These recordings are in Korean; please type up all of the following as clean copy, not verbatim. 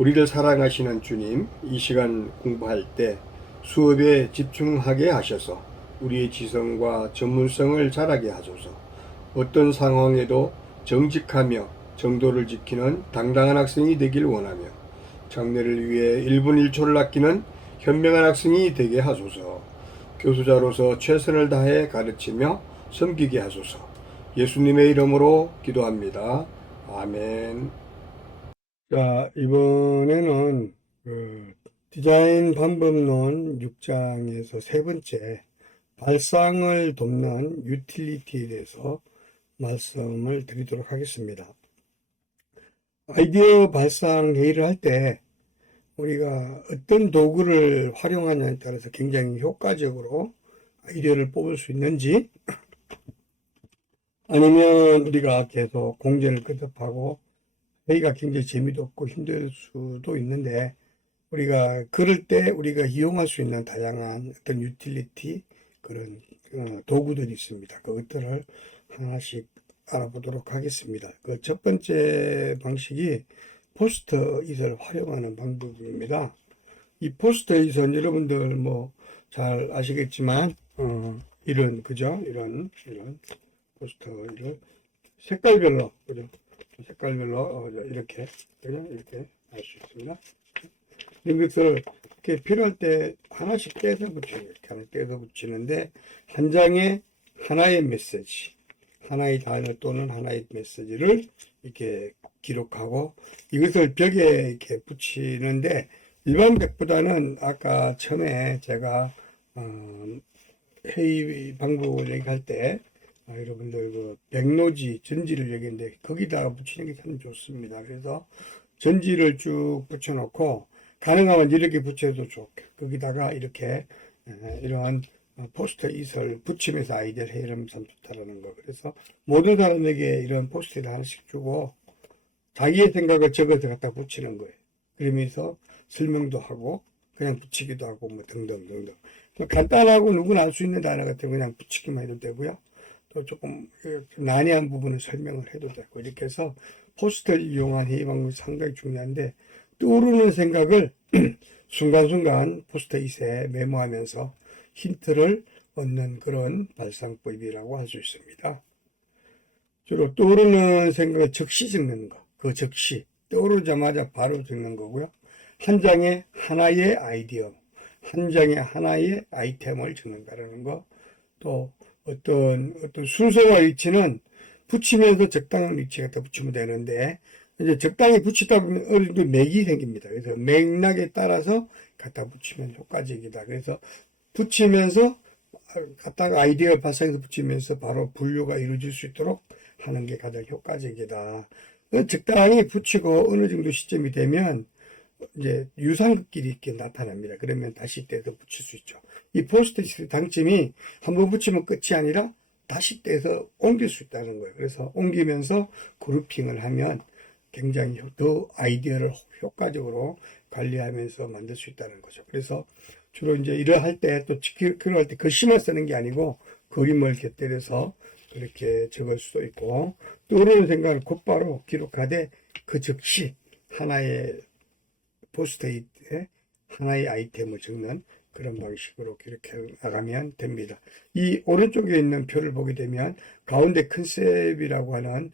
우리를 사랑하시는 주님, 이 시간 공부할 때 수업에 집중하게 하셔서 우리의 지성과 전문성을 자라게 하소서. 어떤 상황에도 정직하며 정도를 지키는 당당한 학생이 되길 원하며 장래를 위해 1분 1초를 아끼는 현명한 학생이 되게 하소서. 교수자로서 최선을 다해 가르치며 섬기게 하소서. 예수님의 이름으로 기도합니다. 아멘. 자, 이번에는 디자인 방법론 6장에서 세 번째 발상을 돕는 유틸리티에 대해서 말씀을 드리도록 하겠습니다. 아이디어 발상 회의를 할 때 우리가 어떤 도구를 활용하냐에 따라서 굉장히 효과적으로 아이디어를 뽑을 수 있는지, 아니면 우리가 계속 공전을 거듭하고 회의가 굉장히 재미도 없고 힘들 수도 있는데, 우리가 그럴 때 우리가 이용할 수 있는 다양한 어떤 유틸리티 그런 도구들이 있습니다. 그것들을 하나씩 알아보도록 하겠습니다. 그 첫 번째 방식이 포스트잇을 활용하는 방법입니다. 이 포스트잇은 여러분들 뭐 잘 아시겠지만 이런 그죠? 이런 포스트잇을 색깔별로 그죠? 색깔별로 이렇게 그죠? 이렇게 할 수 있습니다. 이것을 이렇게 필요할 때 하나씩 떼서 붙여요. 이렇게 하나 떼서 붙이는데, 한 장에 하나의 메시지, 하나의 단어 또는 하나의 메시지를 이렇게 기록하고 이것을 벽에 이렇게 붙이는데, 일반 벽보다는 아까 처음에 제가 회의 방법을 얘기할 때 여러분들 그 백로지 전지를 얘기했는데 거기다가 붙이는 게 참 좋습니다. 그래서 전지를 쭉 붙여놓고 가능하면 이렇게 붙여도 좋게 거기다가 이렇게 이러한 포스트잇을 붙이면서 아이디어를 해이러면 참 좋다라는 거. 그래서 모든 사람에게 이런 포스트잇을 하나씩 주고 자기의 생각을 적어서 갖다 붙이는 거예요. 그러면서 설명도 하고 그냥 붙이기도 하고 뭐 등등. 간단하고 누구나 알 수 있는 단어 같은 거 그냥 붙이기만 해도 되고요. 또 조금 난해한 부분을 설명을 해도 되고, 이렇게 해서 포스트를 이용한 회의 방법이 상당히 중요한데, 떠오르는 생각을 순간순간 포스트잇에 메모하면서 힌트를 얻는 그런 발상법이라고 할 수 있습니다. 주로 떠오르는 생각을 즉시 적는 거, 그 즉시 떠오르자마자 바로 적는 거고요. 한 장에 하나의 아이디어, 한 장에 하나의 아이템을 적는다는 거. 또 어떤 순서와 위치는 붙이면서 적당한 위치에 갖다 붙이면 되는데, 이제 적당히 붙이다 보면 어느 정도 맥이 생깁니다. 그래서 맥락에 따라서 갖다 붙이면 효과적이다. 그래서 붙이면서 갖다가 아이디어 발상해서 붙이면서 바로 분류가 이루어질 수 있도록 하는 게 가장 효과적이다. 적당히 붙이고 어느 정도 시점이 되면 이제 유상극끼리 이렇게 나타납니다. 그러면 다시 떼서 붙일 수 있죠. 이 포스트잇의 장점이 한번 붙이면 끝이 아니라 다시 떼서 옮길 수 있다는 거예요. 그래서 옮기면서 그룹핑을 하면 굉장히 더 아이디어를 효과적으로 관리하면서 만들 수 있다는 거죠. 그래서 주로 이제 일을 할 때 또 필요할 때 글씨만 쓰는 게 아니고 그림을 곁들여서 그렇게 적을 수도 있고, 떠오르는 생각을 곧바로 기록하되 그 즉시 하나의 포스트잇에 하나의 아이템을 적는 그런 방식으로 기록해 나가면 됩니다. 이 오른쪽에 있는 표를 보게 되면 가운데 컨셉이라고 하는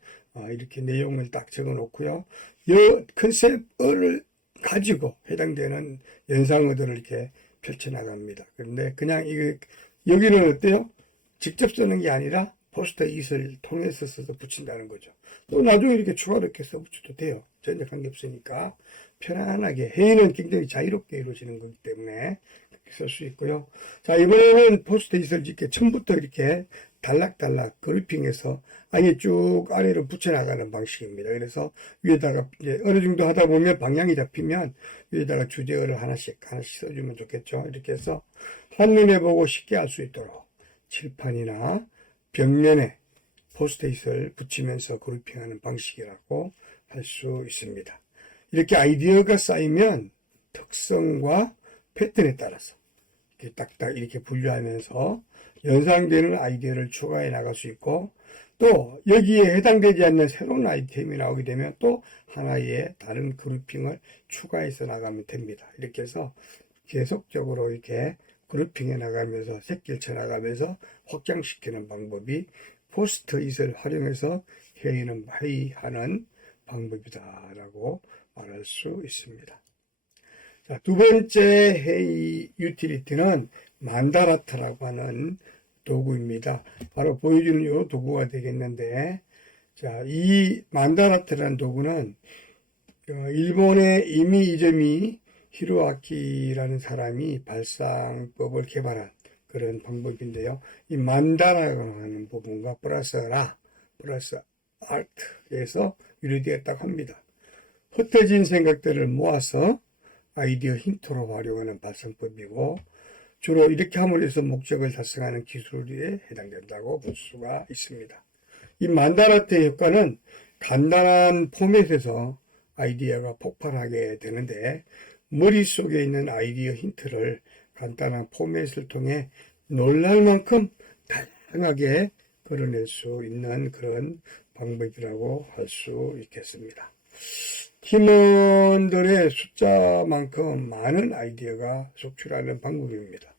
이렇게 내용을 딱 적어 놓고요. 이 컨셉을 가지고 해당되는 연상어들을 이렇게 펼쳐 나갑니다. 그런데 그냥 이거 여기는 어때요? 직접 쓰는 게 아니라 포스트잇을 통해서 써서 붙인다는 거죠. 또 나중에 이렇게 추가로 이렇게 써 붙여도 돼요. 전혀 관계없으니까 편안하게. 회의는 굉장히 자유롭게 이루어지는 거기 때문에 그렇게 쓸 수 있고요. 자, 이번에는 포스트잇을 이렇게 처음부터 이렇게 단락단락 그룹핑해서 아예 쭉 아래로 붙여나가는 방식입니다. 그래서 위에다가 이제 어느 정도 하다 보면 방향이 잡히면 위에다가 주제어를 하나씩 써주면 좋겠죠. 이렇게 해서 한눈에 보고 쉽게 알 수 있도록 칠판이나 벽면에 포스트잇을 붙이면서 그룹핑하는 방식이라고 할 수 있습니다. 이렇게 아이디어가 쌓이면 특성과 패턴에 따라서 이렇게 딱딱 이렇게 분류하면서 연상되는 아이디어를 추가해 나갈 수 있고, 또 여기에 해당되지 않는 새로운 아이템이 나오게 되면 또 하나의 다른 그룹핑을 추가해서 나가면 됩니다. 이렇게 해서 계속적으로 이렇게 그룹핑해 나가면서 새끼를 쳐 나가면서 확장시키는 방법이 포스트잇을 활용해서 회의하는 방법이다라고 말할 수 있습니다. 자, 두 번째 회의 유틸리티는 만다라트라고 하는 도구입니다. 바로 보여주는 이 도구가 되겠는데, 자, 이 만다라트라는 도구는 일본의 이미이즈미 히로아키라는 사람이 발상법을 개발한 그런 방법인데요. 이 만다라고 하는 부분과 플러스 아트에서 유래되었다고 합니다. 흩어진 생각들을 모아서 아이디어 힌트로 활용하는 발상법이고, 주로 이렇게 함으로 해서 목적을 달성하는 기술에 해당된다고 볼 수가 있습니다. 이 만다라트의 효과는 간단한 포맷에서 아이디어가 폭발하게 되는데, 머릿속에 있는 아이디어 힌트를 간단한 포맷을 통해 놀랄 만큼 다양하게 걸어낼 수 있는 그런 방법이라고 할 수 있겠습니다. 팀원들의 숫자만큼 많은 아이디어가 속출하는 방법입니다.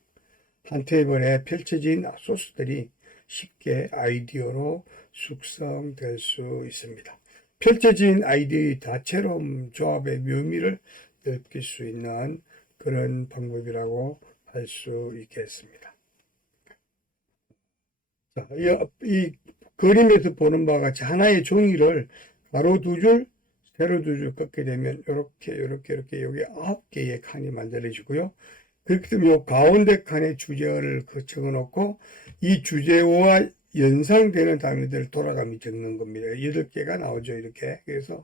한 테이블에 펼쳐진 소스들이 쉽게 아이디어로 숙성될 수 있습니다. 펼쳐진 아이디어의 다채로운 조합의 묘미를 느낄 수 있는 그런 방법이라고 할 수 있겠습니다. 자, 이 그림에서 보는 바와 같이 하나의 종이를 가로 두 줄, 세로 두 줄 꺾게 되면 이렇게 여기 9개의 칸이 만들어지고요. 그렇게 되면 이 가운데 칸에 주제어를 적어 놓고 이 주제어와 연상되는 단어들을 돌아가며 적는 겁니다. 8개가 나오죠, 이렇게. 그래서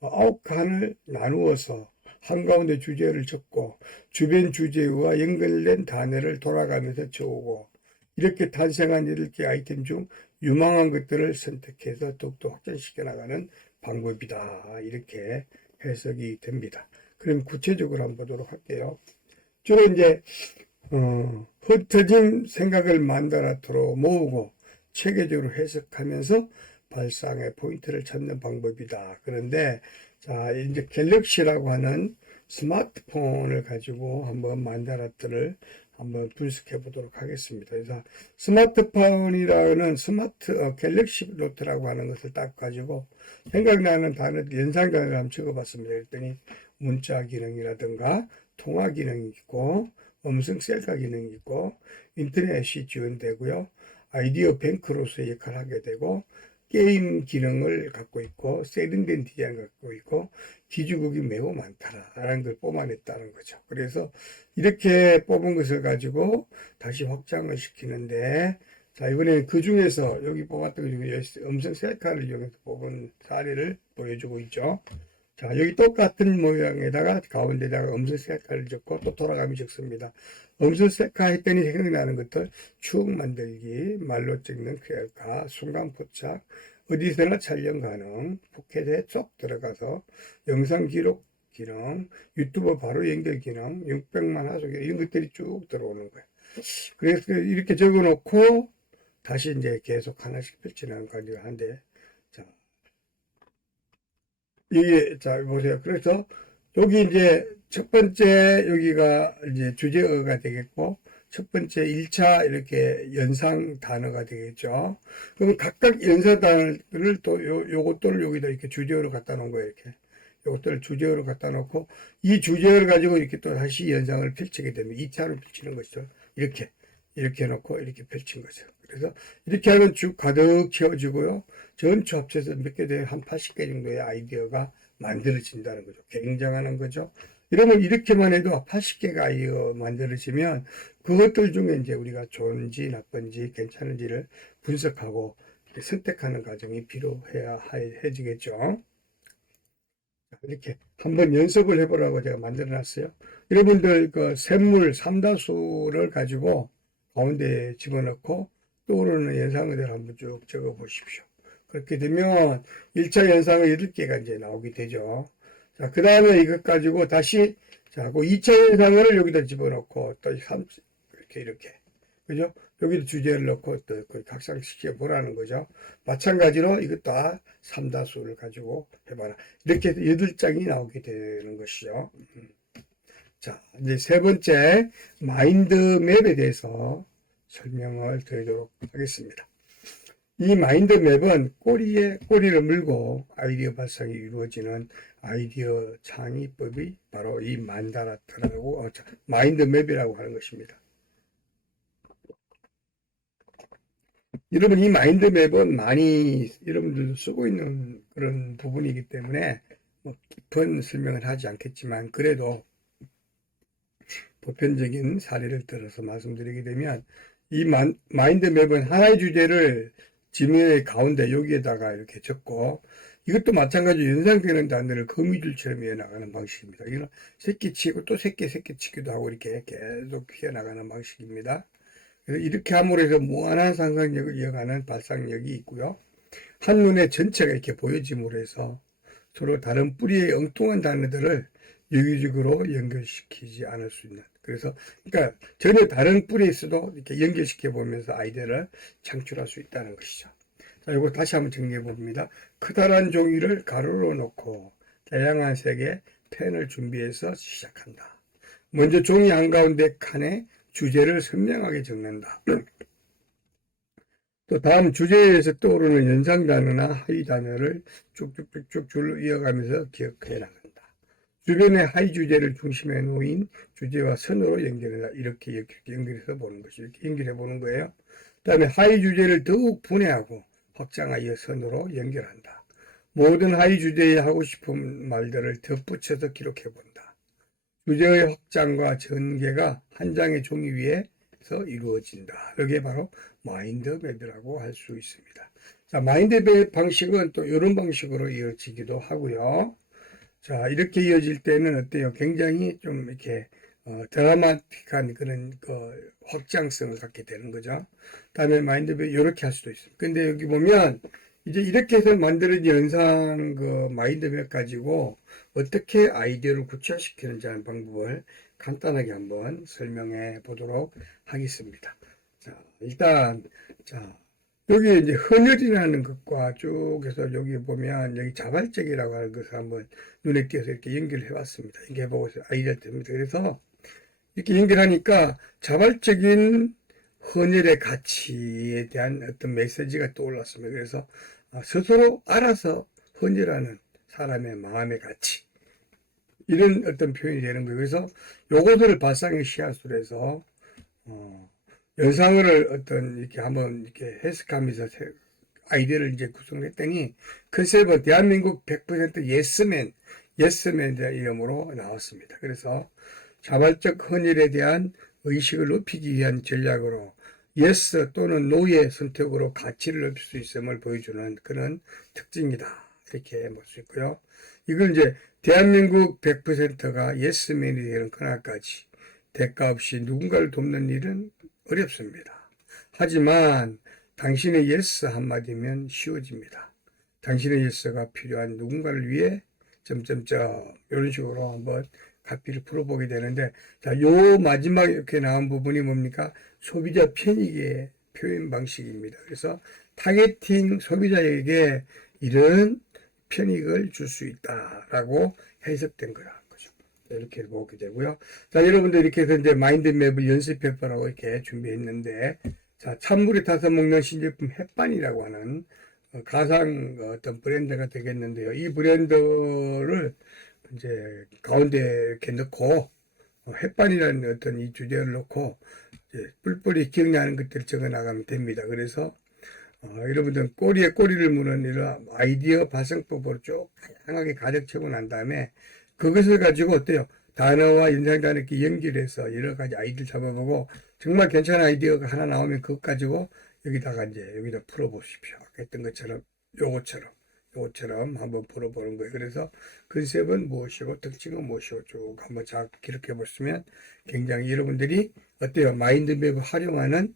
9칸을 나누어서 한가운데 주제어를 적고 주변 주제어와 연결된 단어를 돌아가면서 적고 이렇게 탄생한 8개 아이템 중 유망한 것들을 선택해서 더욱더 확장시켜 나가는 방법이다. 이렇게 해석이 됩니다. 그럼 구체적으로 한번 보도록 할게요. 주로 이제 흩어진 생각을 만다라트로 모으고 체계적으로 해석하면서 발상의 포인트를 찾는 방법이다. 그런데 자, 이제 갤럭시라고 하는 스마트폰을 가지고 한번 만다라트를 한번 분석해 보도록 하겠습니다. 그래서 스마트폰이라는 갤럭시 노트라고 하는 것을 딱 가지고 생각나는 단어, 연상 단어를 한번 적어봤습니다. 그랬더니 문자 기능이라든가 통화 기능이 있고 음성 셀카 기능이 있고 인터넷이 지원되고요. 아이디어 뱅크로서의 역할을 하게 되고 게임 기능을 갖고 있고 세련된 디자인을 갖고 있고 기주국이 매우 많다라는 걸 뽑아냈다는 거죠. 그래서 이렇게 뽑은 것을 가지고 다시 확장을 시키는데 자 이번에 그 중에서 여기 뽑았던 것 중에 음성 셀카를 이용해서 뽑은 사례를 보여주고 있죠. 자 여기 똑같은 모양에다가 가운데다가 음성 셀카를 적고 또 돌아가며 적습니다. 음성 셀카 했더니 생각나는 것들 추억 만들기, 말로 찍는 셀카, 순간 포착, 어디서나 촬영 가능, 포켓에 쏙 들어가서 영상 기록 기능, 유튜브 바로 연결 기능, 600만 하소 기능 이런 것들이 쭉 들어오는 거예요. 그래서 이렇게 적어놓고 다시 이제 계속 하나씩 펼쳐나가는 과정을 하는데 자 이게 자 보세요. 그래서 여기 이제 첫 번째 여기가 이제 주제어가 되겠고 첫 번째 1차 이렇게 연상 단어가 되겠죠. 그럼 각각 연상 단어를 또 요것들을 여기다 이렇게 주제어로 갖다 놓은 거예요. 이렇게 요것들을 주제어로 갖다 놓고 이 주제어를 가지고 이렇게 또 다시 연상을 펼치게 되면 2차로 펼치는 것이죠. 이렇게 해놓고 이렇게 펼친 거죠. 그래서 이렇게 하면 쭉 가득 채워지고요. 전체 합쳐서 몇 개 돼요? 한 80개 정도의 아이디어가 만들어진다는 거죠. 굉장한 거죠. 이러면 이렇게만 해도 80개가 아이디어 만들어지면 그것들 중에 이제 우리가 좋은지 나쁜지 괜찮은지를 분석하고 선택하는 과정이 필요해지겠죠. 이렇게 한번 연습을 해보라고 제가 만들어 놨어요. 여러분들 그 샘물 삼다수를 가지고 가운데 집어넣고 떠오르는 연상을 한번 쭉 적어 보십시오. 그렇게 되면 1차 연상은 8개가 이제 나오게 되죠. 자, 그 다음에 이것 가지고 다시, 자, 그 2차 연상을 여기다 집어넣고, 또 이렇게. 그죠? 여기도 주제를 넣고 또 각성시켜 보라는 거죠. 마찬가지로 이것도 다 삼다수를 가지고 해봐라. 이렇게 해서 8장이 나오게 되는 것이죠. 자, 이제 세 번째 마인드맵에 대해서 설명을 드리도록 하겠습니다. 이 마인드맵은 꼬리를 물고 아이디어 발상이 이루어지는 아이디어 창의법이 바로 이 만다라트라고 마인드맵이라고 하는 것입니다. 여러분, 이 마인드맵은 많이 여러분들도 쓰고 있는 그런 부분이기 때문에 뭐 깊은 설명을 하지 않겠지만, 그래도 보편적인 사례를 들어서 말씀드리게 되면, 이 마인드맵은 하나의 주제를 지문의 가운데 여기에다가 이렇게 적고, 이것도 마찬가지로 연상되는 단어를 거미줄처럼 이어나가는 방식입니다. 이건 새끼치고 또 새끼치기도 하고 이렇게 계속 이어나가는 방식입니다. 그래서 이렇게 함으로 해서 무한한 상상력을 이어가는 발상력이 있고요. 한눈에 전체가 이렇게 보여짐으로 해서 서로 다른 뿌리의 엉뚱한 단어들을 유기적으로 연결시키지 않을 수 있는. 그러니까 전혀 다른 뿌리에 있어도 이렇게 연결시켜 보면서 아이디어를 창출할 수 있다는 것이죠. 자, 이거 다시 한번 정리해 봅니다. 커다란 종이를 가로로 놓고 다양한 색의 펜을 준비해서 시작한다. 먼저 종이 한가운데 칸에 주제를 선명하게 적는다. 또 다음 주제에서 떠오르는 연상 단어나 하위 단어를 쭉쭉쭉쭉 줄로 이어가면서 기억해 나간다. 주변의 하위 주제를 중심에 놓인 주제와 선으로 연결해라. 이렇게 연결해서 보는 것이 이렇게 연결해 보는 거예요. 그 다음에 하위 주제를 더욱 분해하고 확장하여 선으로 연결한다. 모든 하위 주제에 하고 싶은 말들을 덧붙여서 기록해 본다. 주제의 확장과 전개가 한 장의 종이 위에서 이루어진다. 이게 바로 마인드맵이라고 할 수 있습니다. 자, 마인드맵 방식은 또 이런 방식으로 이어지기도 하고요. 자, 이렇게 이어질 때는 어때요? 굉장히 좀 이렇게 드라마틱한 그런 확장성을 갖게 되는 거죠. 다음에 마인드맵 이렇게 할 수도 있습니다. 근데 여기 보면 이제 이렇게 해서 만들어진 연상 마인드맵 가지고 어떻게 아이디어를 구체화시키는지 하는 방법을 간단하게 한번 설명해 보도록 하겠습니다. 자, 일단 여기 이제 헌혈이라는 것과 쭉 해서 여기 보면 여기 자발적이라고 하는 것을 한번 눈에 띄어서 이렇게 연결해 봤습니다. 연결해보고 아이디어가 됩니다. 그래서 이렇게 연결하니까 자발적인 헌혈의 가치에 대한 어떤 메시지가 떠올랐습니다. 그래서 스스로 알아서 헌혈하는 사람의 마음의 가치, 이런 어떤 표현이 되는 거예요. 그래서 요것을 발상의 씨앗으로 해서 연상을 이렇게 한번 이렇게 해석하면서 아이디어를 이제 구성했더니 컨셉은 대한민국 100% 예스맨에 대한 이름으로 나왔습니다. 그래서 자발적 헌혈에 대한 의식을 높이기 위한 전략으로 예스 또는 노의 선택으로 가치를 높일 수 있음을 보여주는 그런 특징이다. 이렇게 볼 수 있고요. 이걸 이제 대한민국 100%가 예스맨이 되는 그날까지 대가 없이 누군가를 돕는 일은 어렵습니다. 하지만 당신의 예스 한마디면 쉬워집니다. 당신의 예스가 필요한 누군가를 위해 이런 식으로 한번 가피를 풀어보게 되는데, 자, 요 마지막에 이렇게 나온 부분이 뭡니까? 소비자 편익의 표현 방식입니다. 그래서 타겟팅 소비자에게 이런 편익을 줄 수 있다라고 해석된 거라. 이렇게 보게 되고요. 자, 여러분들 이렇게 해서 이제 마인드맵을 연습해보라고 이렇게 준비했는데, 자, 찬물에 타서 먹는 신제품 햇반이라고 하는 가상 어떤 브랜드가 되겠는데요. 이 브랜드를 이제 가운데 이렇게 넣고 햇반이라는 어떤 이 주제를 넣고 이제 뿔뿔이 기억나는 것들을 적어 나가면 됩니다. 그래서 여러분들 꼬리에 꼬리를 무는 이런 아이디어 발생법으로 쭉 다양하게 가득 채고 난 다음에 그것을 가지고 어때요? 단어와 연상단어 이렇게 연결해서 여러 가지 아이디어를 잡아보고 정말 괜찮은 아이디어가 하나 나오면 그것 가지고 여기다 풀어보십시오. 아까 했던 것처럼 요것처럼 한번 풀어보는 거예요. 그래서 컨셉은 무엇이고 특징은 무엇이고 쭉 한번 잘 기록해 보시면 굉장히 여러분들이 어때요? 마인드맵을 활용하는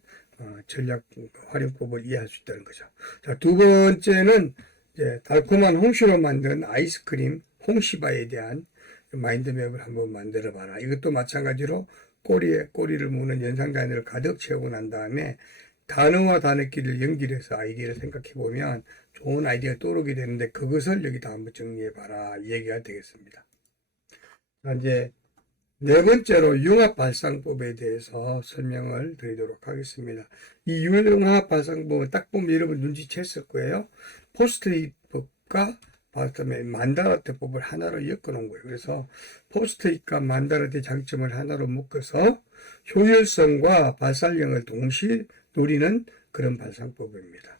전략 활용법을 이해할 수 있다는 거죠. 자, 두 번째는 이제 달콤한 홍시로 만든 아이스크림 홍시바에 대한 마인드맵을 한번 만들어 봐라. 이것도 마찬가지로 꼬리에 꼬리를 무는 연상 단위를 가득 채우고 난 다음에 단어와 단어끼리를 연결해서 아이디어를 생각해 보면 좋은 아이디어가 떠오르게 되는데 그것을 여기다 한번 정리해 봐라 이 얘기가 되겠습니다. 자, 이제 네 번째로 융합 발상법에 대해서 설명을 드리도록 하겠습니다. 이 융합 발상법은 딱 보면 여러분 눈치챘을 거예요. 포스트잇법과 그다음에 만다라트법을 하나로 엮어놓은 거예요. 그래서 포스트잇과 만다라트의 장점을 하나로 묶어서 효율성과 발산력을 동시에 노리는 그런 발상법입니다.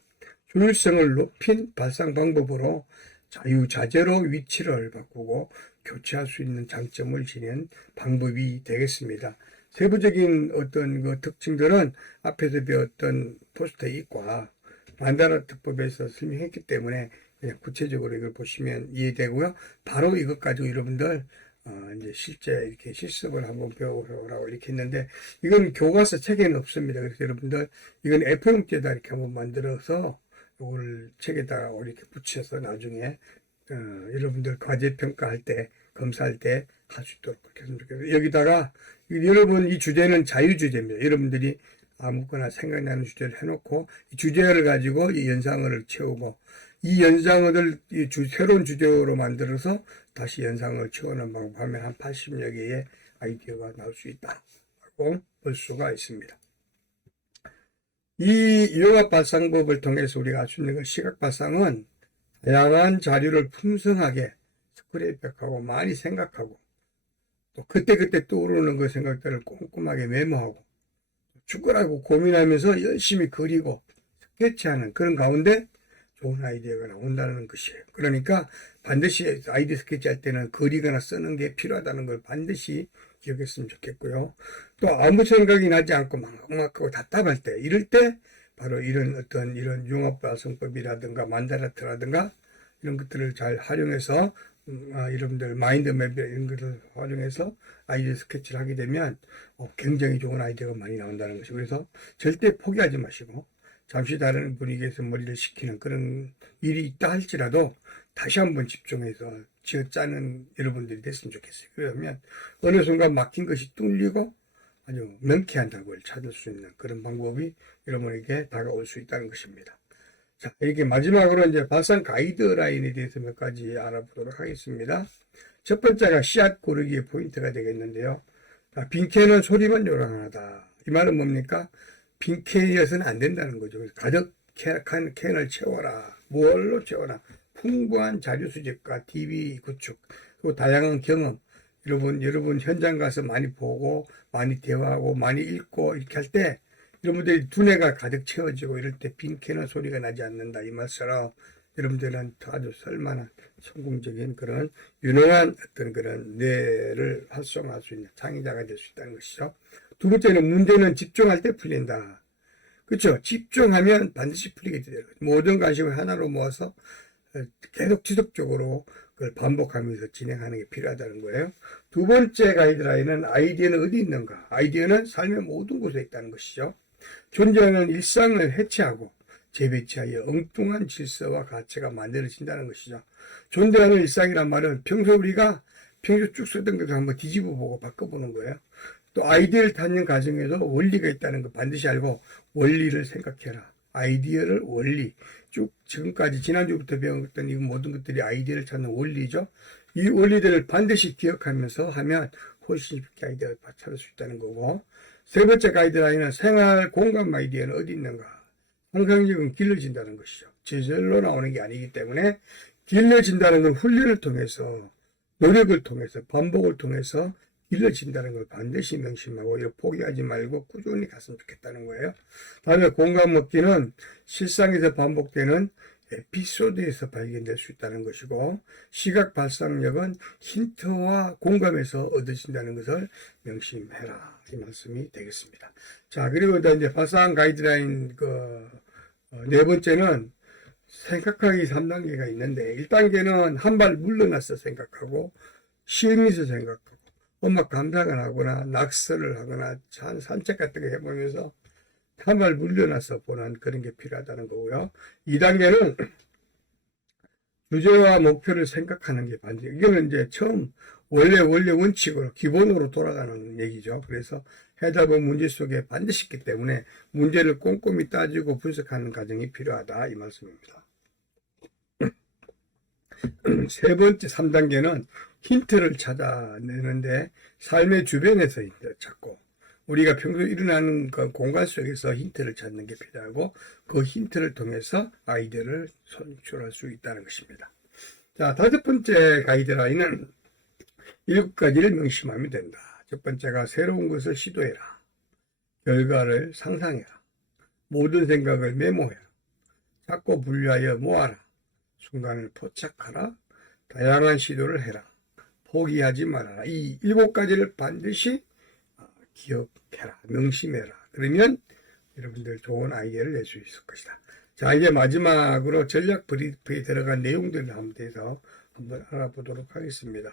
효율성을 높인 발상 방법으로 자유자재로 위치를 바꾸고 교체할 수 있는 장점을 지닌 방법이 되겠습니다. 세부적인 어떤 그 특징들은 앞에서 배웠던 포스트잇과 만다라트법에서 설명했기 때문에 그냥 구체적으로 이걸 보시면 이해되고요. 바로 이것 가지고 여러분들 이제 실제 이렇게 실습을 한번 배워보라고 이렇게 했는데 이건 교과서 책에는 없습니다. 그래서 여러분들 이건 A4용지에다 이렇게 한번 만들어서 이걸 책에다가 이렇게 붙여서 나중에 여러분들 과제 평가할 때 검사할 때 할 수 있도록 그렇게 했으면 좋겠어요. 여기다가 여러분 이 주제는 자유주제입니다. 여러분들이 아무거나 생각나는 주제를 해놓고 이 주제를 가지고 이 연상을 채우고 이 연상을 새로운 주제로 만들어서 다시 연상을 채우는 방법 하면 한 80여 개의 아이디어가 나올 수 있다고 볼 수가 있습니다. 이 융합 발상법을 통해서 우리가 알 수 있는 것, 시각 발상은 다양한 자료를 풍성하게 스크랩백하고 많이 생각하고 또 그때그때 떠오르는 그 생각들을 꼼꼼하게 메모하고 죽으라고 고민하면서 열심히 그리고 스케치하는 그런 가운데 좋은 아이디어가 나온다는 것이에요. 그러니까 반드시 아이디어 스케치할 때는 그리거나 쓰는 게 필요하다는 걸 반드시 기억했으면 좋겠고요. 또 아무 생각이 나지 않고 막막하고 답답할 때 이럴 때 바로 이런 어떤 이런 융합발성법이라든가 만다라트라든가 이런 것들을 잘 활용해서 여러분들 마인드맵 이런 것을 활용해서 아이디어 스케치를 하게 되면 굉장히 좋은 아이디어가 많이 나온다는 것이고 그래서 절대 포기하지 마시고 잠시 다른 분위기에서 머리를 식히는 그런 일이 있다 할지라도 다시 한번 집중해서 쥐어짜는 여러분들이 됐으면 좋겠어요. 그러면 어느 순간 막힌 것이 뚫리고 아주 명쾌한 답을 찾을 수 있는 그런 방법이 여러분에게 다가올 수 있다는 것입니다. 자, 이렇게 마지막으로 이제 발상 가이드라인에 대해서 몇 가지 알아보도록 하겠습니다. 첫 번째가 씨앗 고르기의 포인트가 되겠는데요. 빈캔은 소리만 요란하다. 이 말은 뭡니까? 빈캔이어서는 안 된다는 거죠. 가득 캔을 채워라. 뭘로 채워라? 풍부한 자료 수집과 TV 구축, 그리고 다양한 경험. 여러분 현장 가서 많이 보고, 많이 대화하고, 많이 읽고, 이렇게 할 때, 여러분들이 두뇌가 가득 채워지고, 이럴 때 빈캔은 소리가 나지 않는다. 이 말처럼, 여러분들은 아주 쓸만한, 성공적인 그런, 유능한 어떤 그런 뇌를 활성화할 수 있는 창의자가 될 수 있다는 것이죠. 두 번째는 문제는 집중할 때 풀린다. 그렇죠? 집중하면 반드시 풀리게 돼요. 모든 관심을 하나로 모아서 계속 지속적으로 그걸 반복하면서 진행하는 게 필요하다는 거예요. 두 번째 가이드라인은 아이디어는 어디 있는가? 아이디어는 삶의 모든 곳에 있다는 것이죠. 존재하는 일상을 해체하고 재배치하여 엉뚱한 질서와 가치가 만들어진다는 것이죠. 존재하는 일상이란 말은 평소 우리가 쭉 쓰던 것을 한번 뒤집어 보고 바꿔보는 거예요. 또 아이디어를 찾는 과정에도 원리가 있다는 거 반드시 알고 원리를 생각해라. 아이디어를 원리. 쭉 지금까지 지난주부터 배웠던 이 모든 것들이 아이디어를 찾는 원리죠. 이 원리들을 반드시 기억하면서 하면 훨씬 쉽게 아이디어를 찾을 수 있다는 거고 세 번째 가이드라인은 생활 공감 아이디어는 어디 있는가. 상상력은 길러진다는 것이죠. 저절로 나오는 게 아니기 때문에 길러진다는 건 훈련을 통해서 노력을 통해서 반복을 통해서 길러진다는 걸 반드시 명심하고 이거 포기하지 말고 꾸준히 갔으면 좋겠다는 거예요. 다음에 공감 얻기는 실상에서 반복되는 에피소드에서 발견될 수 있다는 것이고 시각 발상력은 힌트와 공감에서 얻어진다는 것을 명심해라. 이 말씀이 되겠습니다. 자, 그리고 이제 발상 가이드라인 네 번째는 생각하기 3단계가 있는데 1단계는 한 발 물러나서 생각하고 시험에서 생각하고 음악 감상을 하거나 낙서를 하거나 산책 같은 거 해보면서 한 발 물러나서 보는 그런 게 필요하다는 거고요. 2단계는 주제와 목표를 생각하는 게 반드시 이거는 이제 처음 원래 원칙으로 기본으로 돌아가는 얘기죠. 그래서 해답은 문제 속에 반드시 있기 때문에 문제를 꼼꼼히 따지고 분석하는 과정이 필요하다 이 말씀입니다. 세 번째 3단계는 힌트를 찾아내는데 삶의 주변에서 힌트를 찾고 우리가 평소에 일어나는 그 공간 속에서 힌트를 찾는 게 필요하고 그 힌트를 통해서 아이디어를 선출할 수 있다는 것입니다. 자, 다섯 번째 가이드라인은 7가지를 명심하면 된다. 첫 번째가 새로운 것을 시도해라. 결과를 상상해라. 모든 생각을 메모해라. 찾고 분류하여 모아라. 순간을 포착하라. 다양한 시도를 해라. 포기하지 말아라. 이 7가지를 반드시 기억해라. 명심해라. 그러면 여러분들 좋은 아이디어를 낼 수 있을 것이다. 자, 이제 마지막으로 전략 브리프에 들어간 내용들을 한번 알아보도록 하겠습니다.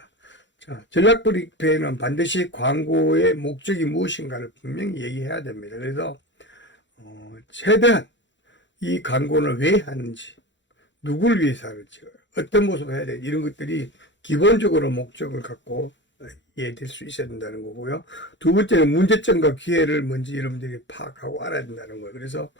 자, 전략 브리프에는 반드시 광고의 목적이 무엇인가를 분명히 얘기해야 됩니다. 그래서 최대한 이 광고는 왜 하는지, 누굴 위해서 하는지, 어떤 모습을 해야 되는지 이런 것들이 기본적으로 목적을 갖고 이해될 수 있어야 된다는 거고요. 두 번째는 문제점과 기회를 먼저 여러분들이 파악하고 알아야 된다는 거예요. 그래서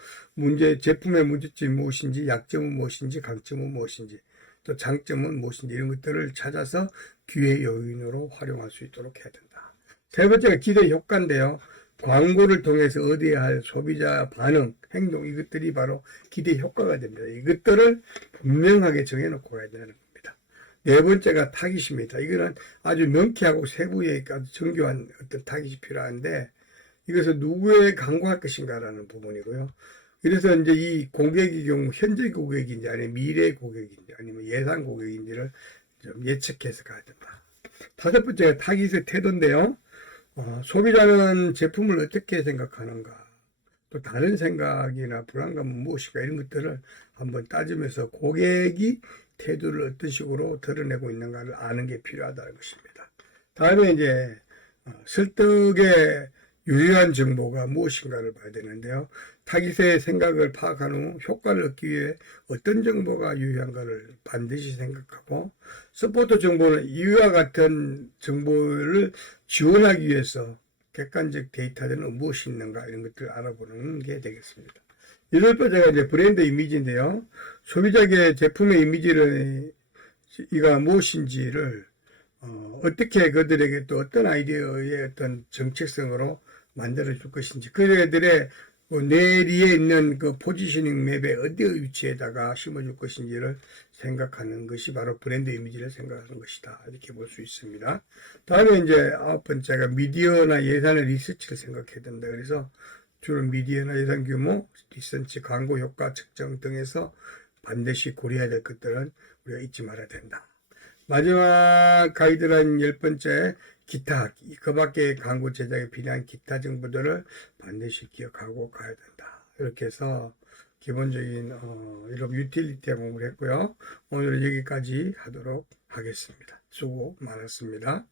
제품의 문제점이 무엇인지, 약점은 무엇인지, 강점은 무엇인지, 또 장점은 무엇인지 이런 것들을 찾아서 기회 요인으로 활용할 수 있도록 해야 된다. 세 번째가 기대 효과인데요. 광고를 통해서 얻어야 할 소비자 반응, 행동 이것들이 바로 기대 효과가 됩니다. 이것들을 분명하게 정해놓고 가야 되는 겁니다. 네 번째가 타깃입니다. 이거는 아주 명쾌하고 세부에 아주 정교한 어떤 타깃이 필요한데 이것은 누구에 광고할 것인가라는 부분이고요. 그래서 이제 이 고객의 경우 현재 고객인지 아니면 미래 고객인지 아니면 예상 고객인지를 좀 예측해서 가야 된다. 다섯 번째가 타깃의 태도인데요. 소비자는 제품을 어떻게 생각하는가, 또 다른 생각이나 불안감은 무엇인가 이런 것들을 한번 따지면서 고객이 태도를 어떤 식으로 드러내고 있는가를 아는 게 필요하다는 것입니다. 다음에 이제 설득의 유효한 정보가 무엇인가를 봐야 되는데요. 타깃의 생각을 파악한 후 효과를 얻기 위해 어떤 정보가 유효한가를 반드시 생각하고 서포트 정보는 이와 같은 정보를 지원하기 위해서 객관적 데이터들은 무엇이 있는가 이런 것들을 알아보는 게 되겠습니다. 여덟 번째가 이제 브랜드 이미지인데요. 소비자에게 제품의 이미지가 무엇인지를 어떻게 그들에게 또 어떤 아이디어의 어떤 정체성으로 만들어줄 것인지 그들의 뇌리에 있는 그 포지셔닝 맵에 어디 위치에다가 심어줄 것인지를 생각하는 것이 바로 브랜드 이미지를 생각하는 것이다. 이렇게 볼 수 있습니다. 다음에 이제 아홉 번째가 미디어나 예산의 리서치를 생각해야 된다. 그래서 주로 미디어나 예산 규모, 리서치, 광고 효과 측정 등에서 반드시 고려해야 될 것들은 우리가 잊지 말아야 된다. 마지막 가이드라인 10번째 기타, 그 밖에 광고 제작에 필요한 기타 정보들을 반드시 기억하고 가야 된다. 이렇게 해서 기본적인 이런 유틸리티 공부를 했고요. 오늘은 여기까지 하도록 하겠습니다. 수고 많았습니다.